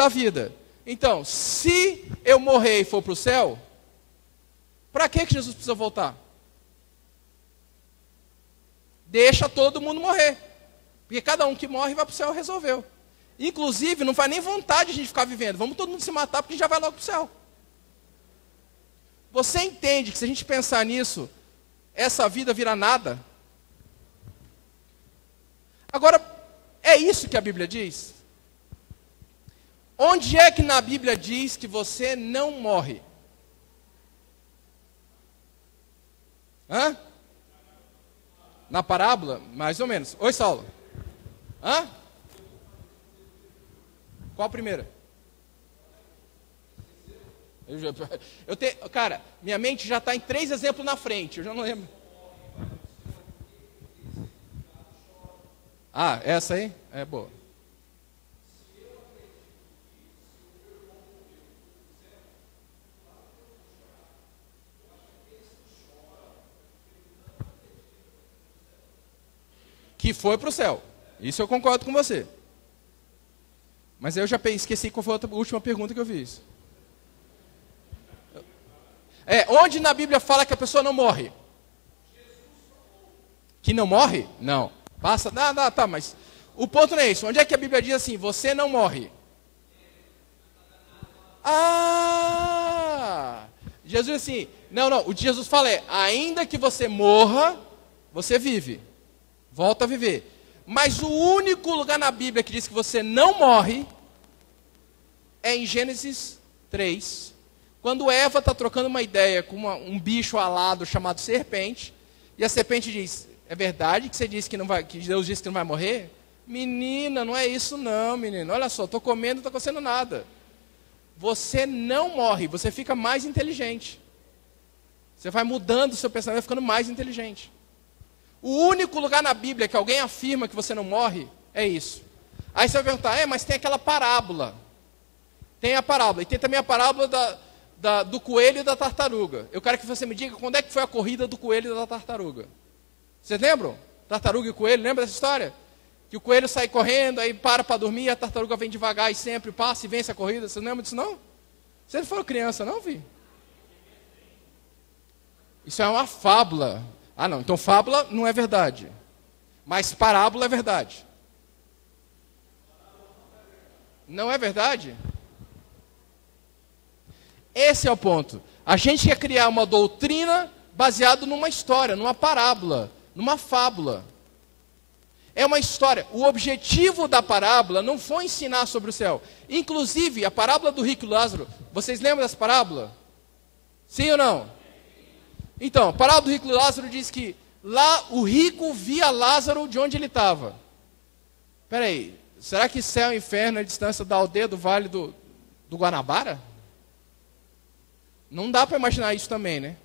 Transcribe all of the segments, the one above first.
da vida. Então, se eu morrer e for para o céu, para que Jesus precisa voltar? Deixa todo mundo morrer. Porque cada um que morre vai para o céu, resolveu. Inclusive, não faz nem vontade de a gente ficar vivendo. Vamos todo mundo se matar, porque a gente já vai logo para o céu. Você entende que se a gente pensar nisso, essa vida vira nada? Agora, é isso que a Bíblia diz? Onde é que na Bíblia diz que você não morre? Hã? Na parábola? Mais ou menos. Oi, Saulo. Hã? Qual a primeira? Cara, minha mente já está em 3 exemplos na frente, eu já não lembro. Ah, essa aí? É boa. Que foi para o céu. Isso eu concordo com você. Mas eu já esqueci qual foi a última pergunta que eu fiz. Onde na Bíblia fala que a pessoa não morre? Que não morre? Não. Passa, tá, mas o ponto não é isso. Onde é que a Bíblia diz assim, você não morre? Jesus assim, não, o que Jesus fala é, ainda que você morra, você vive. Volta a viver. Mas o único lugar na Bíblia que diz que você não morre é em Gênesis 3, quando Eva está trocando uma ideia com um bicho alado chamado serpente, e a serpente diz, é verdade que você disse que não vai, que Deus disse que não vai morrer? Menina, não é isso não, menina. Olha só, estou comendo, não está acontecendo nada. Você não morre, você fica mais inteligente. Você vai mudando o seu pensamento, vai ficando mais inteligente. O único lugar na Bíblia que alguém afirma que você não morre, é isso. Aí você vai perguntar, mas tem aquela parábola. Tem a parábola, e tem também a parábola do coelho e da tartaruga. Eu quero que você me diga quando é que foi a corrida do coelho e da tartaruga. Vocês lembram? Tartaruga e coelho, lembra dessa história? Que o coelho sai correndo, aí para dormir, a tartaruga vem devagar e sempre passa e vence a corrida. Vocês lembram disso não? Vocês não foram criança não, filho? Isso é uma fábula. Não, então fábula não é verdade. Mas parábola é verdade. Não é verdade? Esse é o ponto. A gente quer criar uma doutrina baseada numa história, numa parábola, numa fábula. É uma história. O objetivo da parábola não foi ensinar sobre o céu. Inclusive, a parábola do rico e Lázaro, vocês lembram dessa parábola? Sim ou não? Então, a parábola do rico e Lázaro diz que lá o rico via Lázaro de onde ele estava. Espera aí, será que céu e inferno é a distância da aldeia do Vale do Guanabara? Não dá para imaginar isso também, né?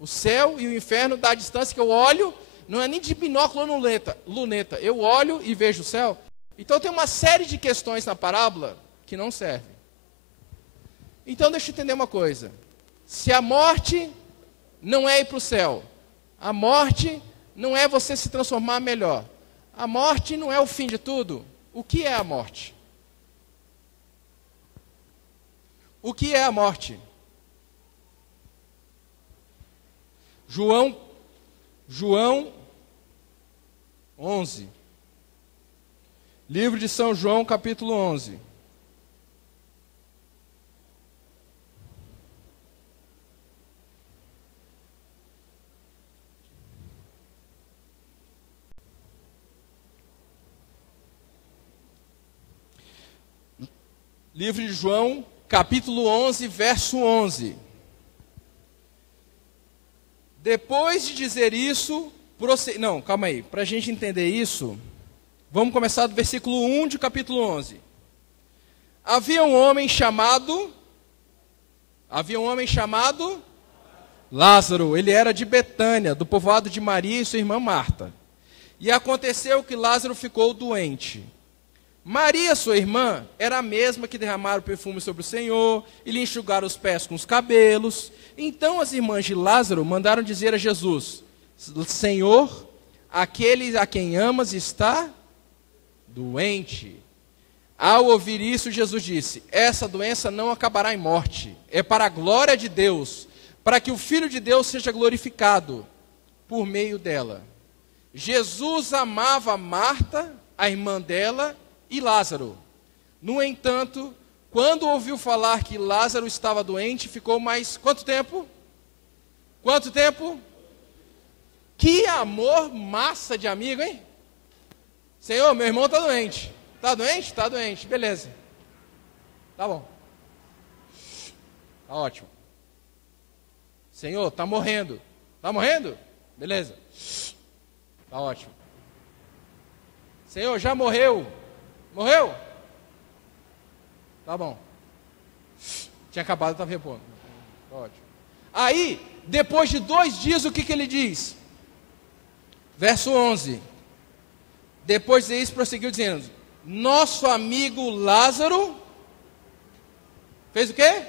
O céu e o inferno dá a distância que eu olho, não é nem de binóculo ou luneta. Eu olho e vejo o céu. Então tem uma série de questões na parábola que não servem. Então deixa eu entender uma coisa. Se a morte não é ir para o céu, a morte não é você se transformar melhor, a morte não é o fim de tudo, o que é a morte? O que é a morte? João 11. Livro de São João, capítulo 11. Livro de João, capítulo 11, verso 11. Depois de dizer isso, não, calma aí, para a gente entender isso, vamos começar do versículo 1 de capítulo 11. Havia um homem chamado Lázaro, ele era de Betânia, do povoado de Maria e sua irmã Marta. E aconteceu que Lázaro ficou doente. Maria, sua irmã, era a mesma que derramara o perfume sobre o Senhor e lhe enxugara os pés com os cabelos. Então as irmãs de Lázaro mandaram dizer a Jesus: Senhor, aquele a quem amas está doente. Ao ouvir isso, Jesus disse: essa doença não acabará em morte, é para a glória de Deus, para que o Filho de Deus seja glorificado por meio dela. Jesus amava Marta, a irmã dela, e Lázaro. No entanto, quando ouviu falar que Lázaro estava doente, ficou mais quanto tempo? Quanto tempo? Que amor massa de amigo, hein? Senhor, meu irmão está doente. Está doente? Está doente. Beleza. Tá bom. Tá ótimo. Senhor, está morrendo. Está morrendo? Beleza. Tá ótimo. Senhor, já morreu. Morreu? Tá bom. Tinha acabado, estava repondo. Tá ótimo. Aí, depois de 2 dias, o que ele diz? Verso 11. Depois de isso, prosseguiu dizendo: nosso amigo Lázaro fez o quê?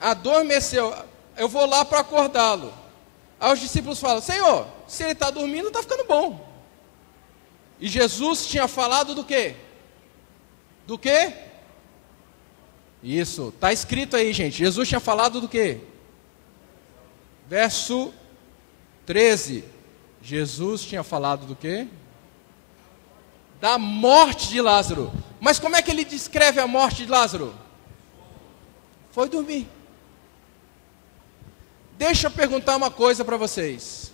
Adormeceu. Eu vou lá para acordá-lo. Aí os discípulos falam: Senhor, se ele está dormindo, está ficando bom. E Jesus tinha falado do quê? Do quê? Isso, está escrito aí, gente. Jesus tinha falado do quê? Verso 13. Jesus tinha falado do quê? Da morte de Lázaro. Mas como é que ele descreve a morte de Lázaro? Foi dormir. Deixa eu perguntar uma coisa para vocês.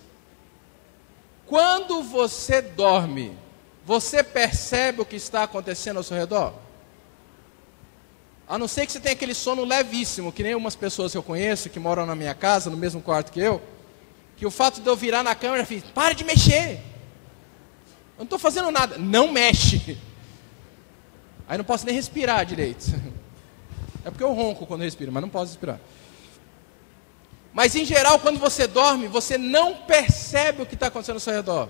Quando você dorme, você percebe o que está acontecendo ao seu redor? A não ser que você tenha aquele sono levíssimo, que nem umas pessoas que eu conheço, que moram na minha casa, no mesmo quarto que eu, que o fato de eu virar na cama, eu já fiz: para de mexer. Eu não estou fazendo nada. Não mexe. Aí não posso nem respirar direito. É porque eu ronco quando eu respiro, mas não posso respirar. Mas em geral, quando você dorme, você não percebe o que está acontecendo ao seu redor.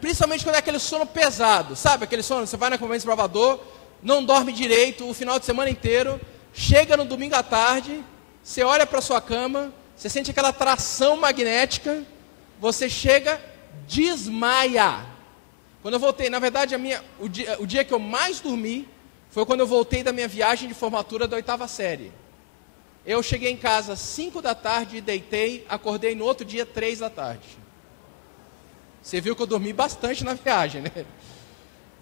Principalmente quando é aquele sono pesado. Sabe aquele sono? Você vai na convivência de provador, não dorme direito o final de semana inteiro, chega no domingo à tarde, você olha para a sua cama, você sente aquela tração magnética, você chega, desmaia. Quando eu voltei, na verdade, o dia que eu mais dormi foi quando eu voltei da minha viagem de formatura da 8ª série. Eu cheguei em casa às 5 da tarde, deitei, acordei no outro dia 3 da tarde. Você viu que eu dormi bastante na viagem, né?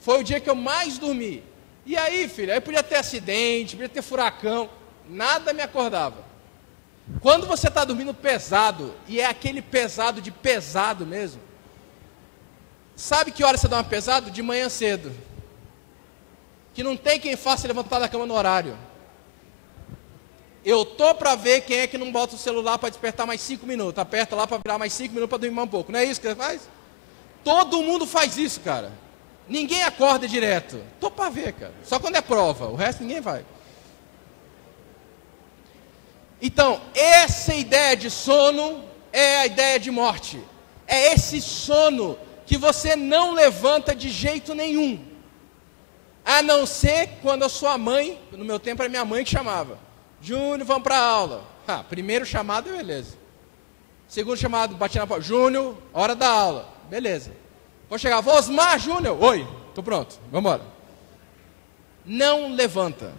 Foi o dia que eu mais dormi. E aí, filho, aí podia ter acidente, podia ter furacão, nada me acordava. Quando você está dormindo pesado, e é aquele pesado de pesado mesmo, sabe que hora você dorme pesado? De manhã cedo. Que não tem quem faça levantar da cama no horário. Eu tô para ver quem é que não bota o celular para despertar mais 5 minutos. Aperta lá para virar mais 5 minutos para dormir mais um pouco. Não é isso que você faz? Todo mundo faz isso, cara. Ninguém acorda direto. Tô para ver, cara. Só quando é prova. O resto ninguém vai. Então, essa ideia de sono é a ideia de morte. É esse sono que você não levanta de jeito nenhum. A não ser quando a sua mãe, no meu tempo era minha mãe que chamava. Júnior, vamos para a aula. Primeiro chamado, beleza. Segundo chamado, bati na porta. Júnior, hora da aula. Beleza. Vou chegar, Osmar Júnior. Oi, estou pronto, vamos embora. Não levanta.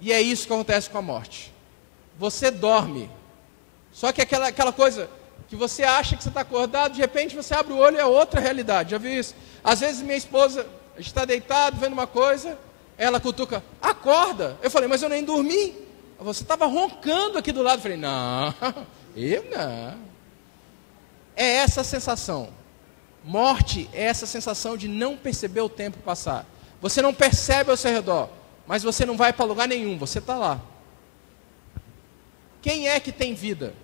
E é isso que acontece com a morte. Você dorme. Só que aquela coisa que você acha que você está acordado, de repente você abre o olho e é outra realidade. Já viu isso? Às vezes minha esposa está deitada, vendo uma coisa, ela cutuca, acorda. Eu falei, mas eu nem dormi. Você estava roncando aqui do lado. Eu falei, não, eu não. É essa sensação. Morte é essa sensação de não perceber o tempo passar. Você não percebe ao seu redor, mas você não vai para lugar nenhum, você está lá. Quem é que tem vida?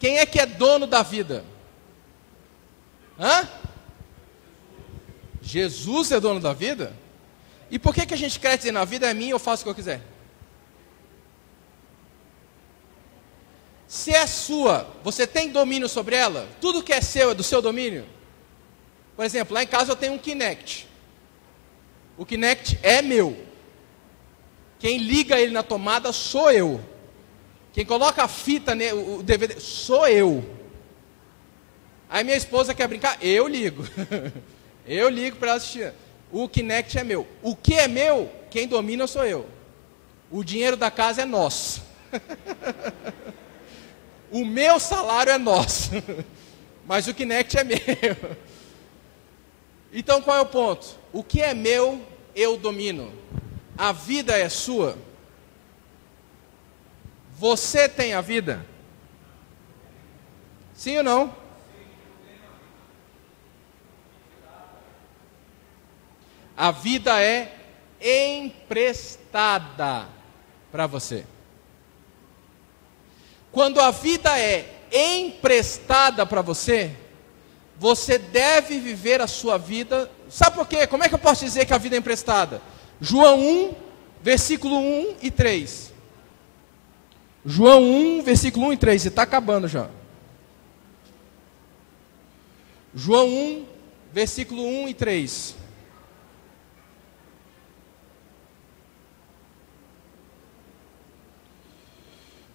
Quem é que é dono da vida? Hã? Jesus é dono da vida? E por que a gente quer dizer, na vida é minha, eu faço o que eu quiser? Se é sua, você tem domínio sobre ela? Tudo que é seu é do seu domínio? Por exemplo, lá em casa eu tenho um Kinect. O Kinect é meu. Quem liga ele na tomada sou eu. Quem coloca a fita, o DVD, sou eu. Aí minha esposa quer brincar, eu ligo. Eu ligo para ela assistir. O Kinect é meu. O que é meu, quem domina sou eu. O dinheiro da casa é nosso. O meu salário é nosso. Mas o Kinect é meu. Então qual é o ponto? O que é meu, eu domino. A vida é sua. Você tem a vida? Sim ou não? A vida é emprestada para você. Quando a vida é emprestada para você, você deve viver a sua vida. Sabe por quê? Como é que eu posso dizer que a vida é emprestada? João 1, versículo 1 e 3. João 1, versículo 1 e 3. E está acabando já. João 1, versículo 1 e 3.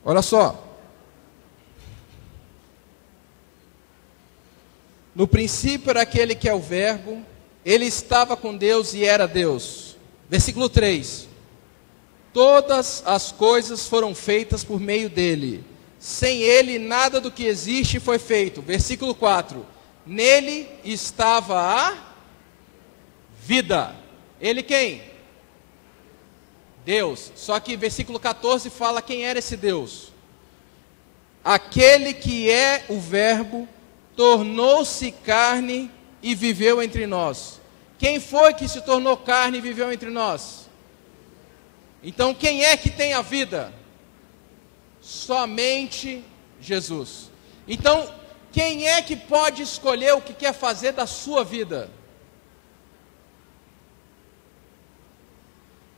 Olha só. No princípio era aquele que é o Verbo, ele estava com Deus e era Deus. Versículo 3. Todas as coisas foram feitas por meio dele. Sem ele, nada do que existe foi feito. Versículo 4. Nele estava a vida. Ele quem? Deus. Só que versículo 14 fala quem era esse Deus. Aquele que é o Verbo tornou-se carne e viveu entre nós. Quem foi que se tornou carne e viveu entre nós? Então quem é que tem a vida? Somente Jesus. Então, quem é que pode escolher o que quer fazer da sua vida?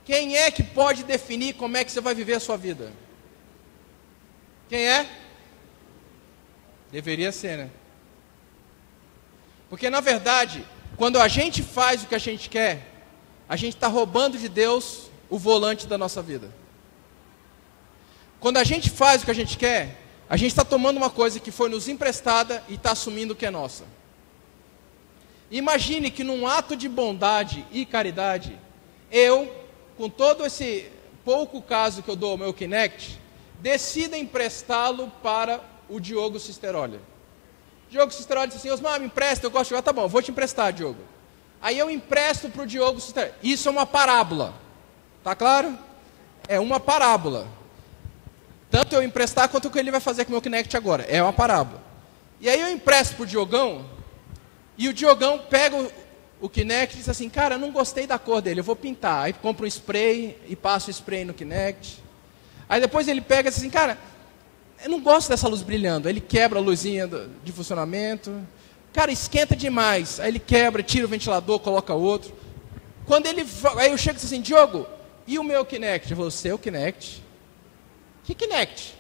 Quem é que pode definir como é que você vai viver a sua vida? Quem é? Deveria ser, né? Porque na verdade, quando a gente faz o que a gente quer, a gente está roubando de Deus o volante da nossa vida. Quando a gente faz o que a gente quer, a gente está tomando uma coisa que foi nos emprestada e está assumindo que é nossa. Imagine que num ato de bondade e caridade, eu, com todo esse pouco caso que eu dou ao meu Kinect, decida emprestá-lo para o Diogo Cisterolli. Diogo Cisterolli disse assim: Osmar, me empresta, eu gosto de jogar. Tá bom, vou te emprestar, Diogo. Aí eu empresto para o Diogo Cisterolli. Isso é uma parábola. Tá claro? É uma parábola. Tanto eu emprestar quanto o que ele vai fazer com o meu Kinect agora. É uma parábola. E aí eu empresto para o Diogão, e o Diogão pega o Kinect e diz assim: cara, eu não gostei da cor dele, eu vou pintar. Aí compra um spray e passa o spray no Kinect. Aí depois ele pega e diz assim: cara, eu não gosto dessa luz brilhando. Aí ele quebra a luzinha de funcionamento. Cara, esquenta demais. Aí ele quebra, tira o ventilador, coloca outro. Aí eu chego e digo assim: Diogo, e o meu Kinect? Eu falo: seu Kinect? Que Kinect?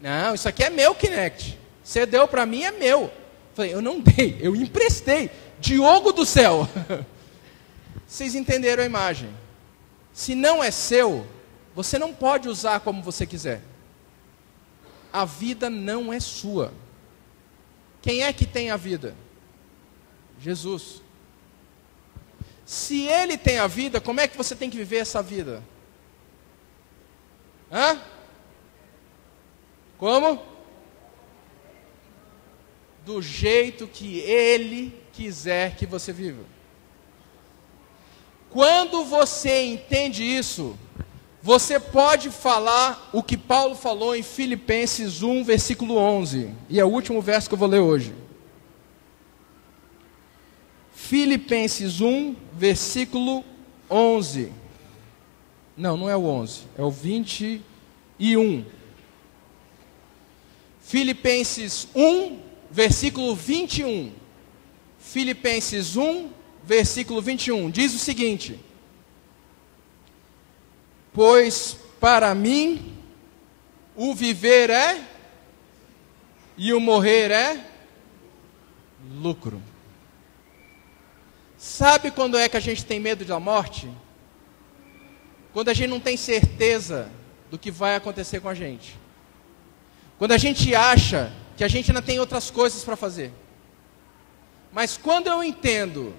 Não, isso aqui é meu Kinect. Você deu para mim, é meu. Eu falei: eu não dei, eu emprestei. Diogo do céu. Vocês entenderam a imagem? Se não é seu, você não pode usar como você quiser. A vida não é sua. Quem é que tem a vida? Jesus. Se ele tem a vida, como é que você tem que viver essa vida? Hã? Como? Do jeito que ele quiser que você viva. Quando você entende isso, você pode falar o que Paulo falou em Filipenses 1, versículo 11. E é o último verso que eu vou ler hoje. Filipenses 1, versículo 11. Não é o 11, é o 21. Filipenses 1, versículo 21. Filipenses 1, versículo 21. Diz o seguinte: pois para mim o viver é e o morrer é lucro. Sabe quando é que a gente tem medo da morte? Quando a gente não tem certeza do que vai acontecer com a gente. Quando a gente acha que a gente ainda tem outras coisas para fazer. Mas quando eu entendo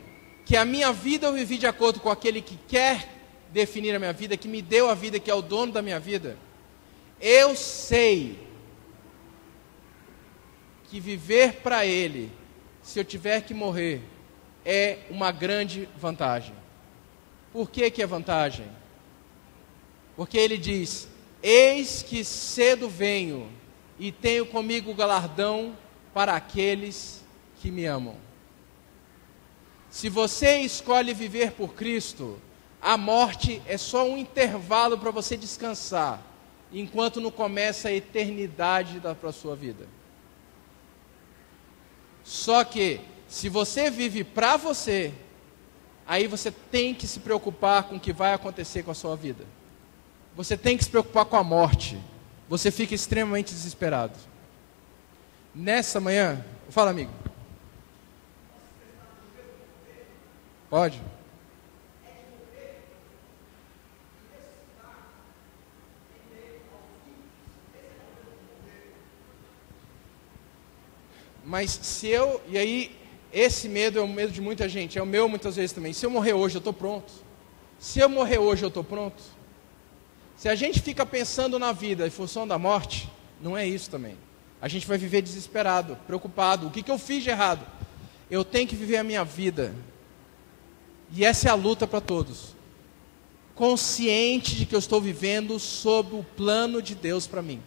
que a minha vida eu vivi de acordo com aquele que quer definir a minha vida, que me deu a vida, que é o dono da minha vida, eu sei que viver para Ele, se eu tiver que morrer, é uma grande vantagem. Por que que é vantagem? Porque Ele diz: eis que cedo venho e tenho comigo o galardão para aqueles que me amam. Se você escolhe viver por Cristo, a morte é só um intervalo para você descansar, enquanto não começa a eternidade para a sua vida. Só que, se você vive para você, aí você tem que se preocupar com o que vai acontecer com a sua vida. Você tem que se preocupar com a morte. Você fica extremamente desesperado. Nessa manhã, fala, amigo. Pode? Mas se eu, e aí, esse medo é o medo de muita gente, é o meu muitas vezes também. Se eu morrer hoje, eu estou pronto. Se eu morrer hoje, eu estou pronto. Se a gente fica pensando na vida em função da morte, não é isso também. A gente vai viver desesperado, preocupado. O que eu fiz de errado? Eu tenho que viver a minha vida. E essa é a luta para todos. Consciente de que eu estou vivendo sob o plano de Deus para mim.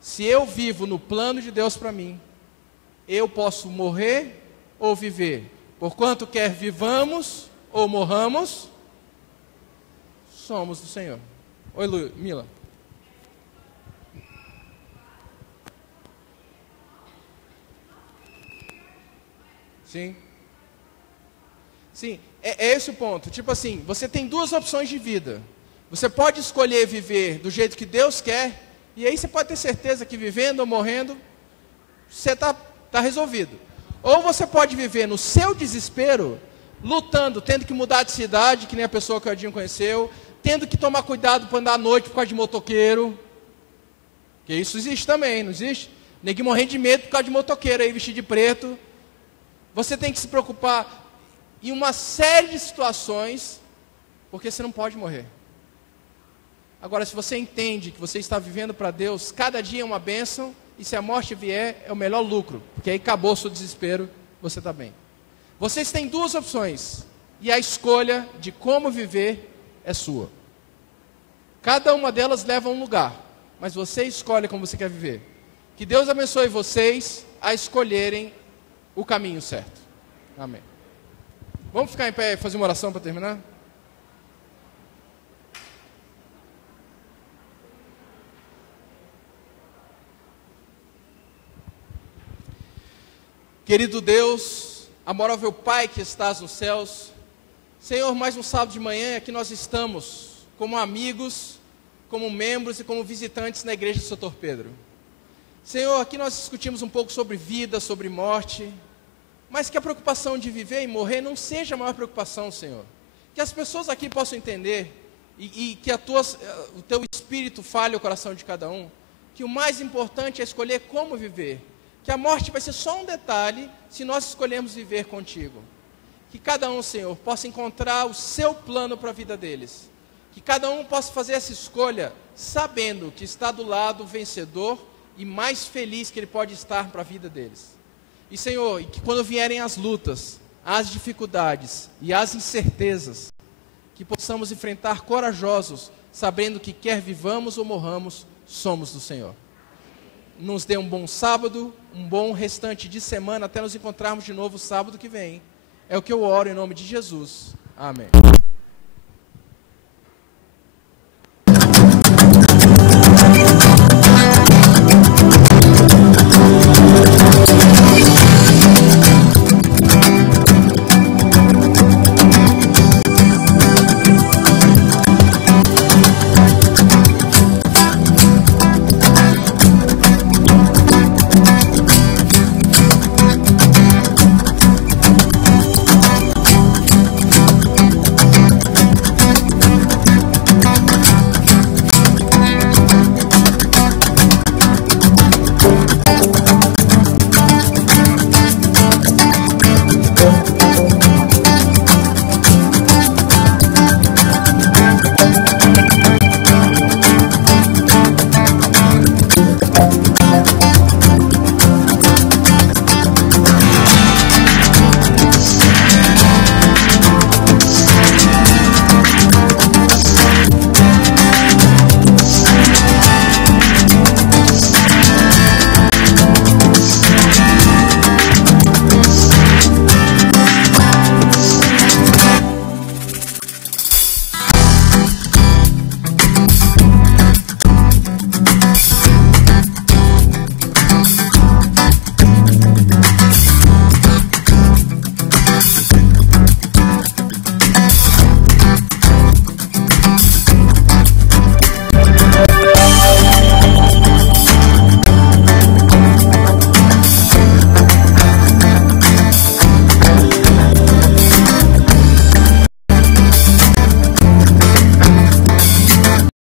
Se eu vivo no plano de Deus para mim, eu posso morrer ou viver. Porquanto quer vivamos ou morramos, somos do Senhor. Oi, Mila. Sim. Sim, é esse o ponto. Tipo assim, você tem duas opções de vida. Você pode escolher viver do jeito que Deus quer, e aí você pode ter certeza que vivendo ou morrendo, você está resolvido. Ou você pode viver no seu desespero, lutando, tendo que mudar de cidade, que nem a pessoa que o Adinho conheceu, tendo que tomar cuidado para andar à noite por causa de motoqueiro. Que isso existe também, não existe? Ninguém morrendo de medo por causa de motoqueiro aí, vestido de preto. Você tem que se preocupar em uma série de situações, porque você não pode morrer. Agora, se você entende que você está vivendo para Deus, cada dia é uma bênção, e se a morte vier, é o melhor lucro, porque aí acabou o seu desespero, você está bem. Vocês têm duas opções, e a escolha de como viver é sua. Cada uma delas leva a um lugar, mas você escolhe como você quer viver. Que Deus abençoe vocês a escolherem o caminho certo. Amém. Vamos ficar em pé e fazer uma oração para terminar? Querido Deus, amorável Pai que estás nos céus, Senhor, mais um sábado de manhã aqui nós estamos como amigos, como membros e como visitantes na igreja do Dr. Pedro. Senhor, aqui nós discutimos um pouco sobre vida, sobre morte, mas que a preocupação de viver e morrer não seja a maior preocupação, Senhor. Que as pessoas aqui possam entender e que o Teu Espírito fale o coração de cada um, que o mais importante é escolher como viver. Que a morte vai ser só um detalhe se nós escolhermos viver contigo. Que cada um, Senhor, possa encontrar o seu plano para a vida deles. Que cada um possa fazer essa escolha sabendo que está do lado vencedor e mais feliz que ele pode estar para a vida deles. E, Senhor, que quando vierem as lutas, as dificuldades e as incertezas, que possamos enfrentar corajosos, sabendo que quer vivamos ou morramos, somos do Senhor. Nos dê um bom sábado, um bom restante de semana, até nos encontrarmos de novo sábado que vem. É o que eu oro em nome de Jesus. Amém.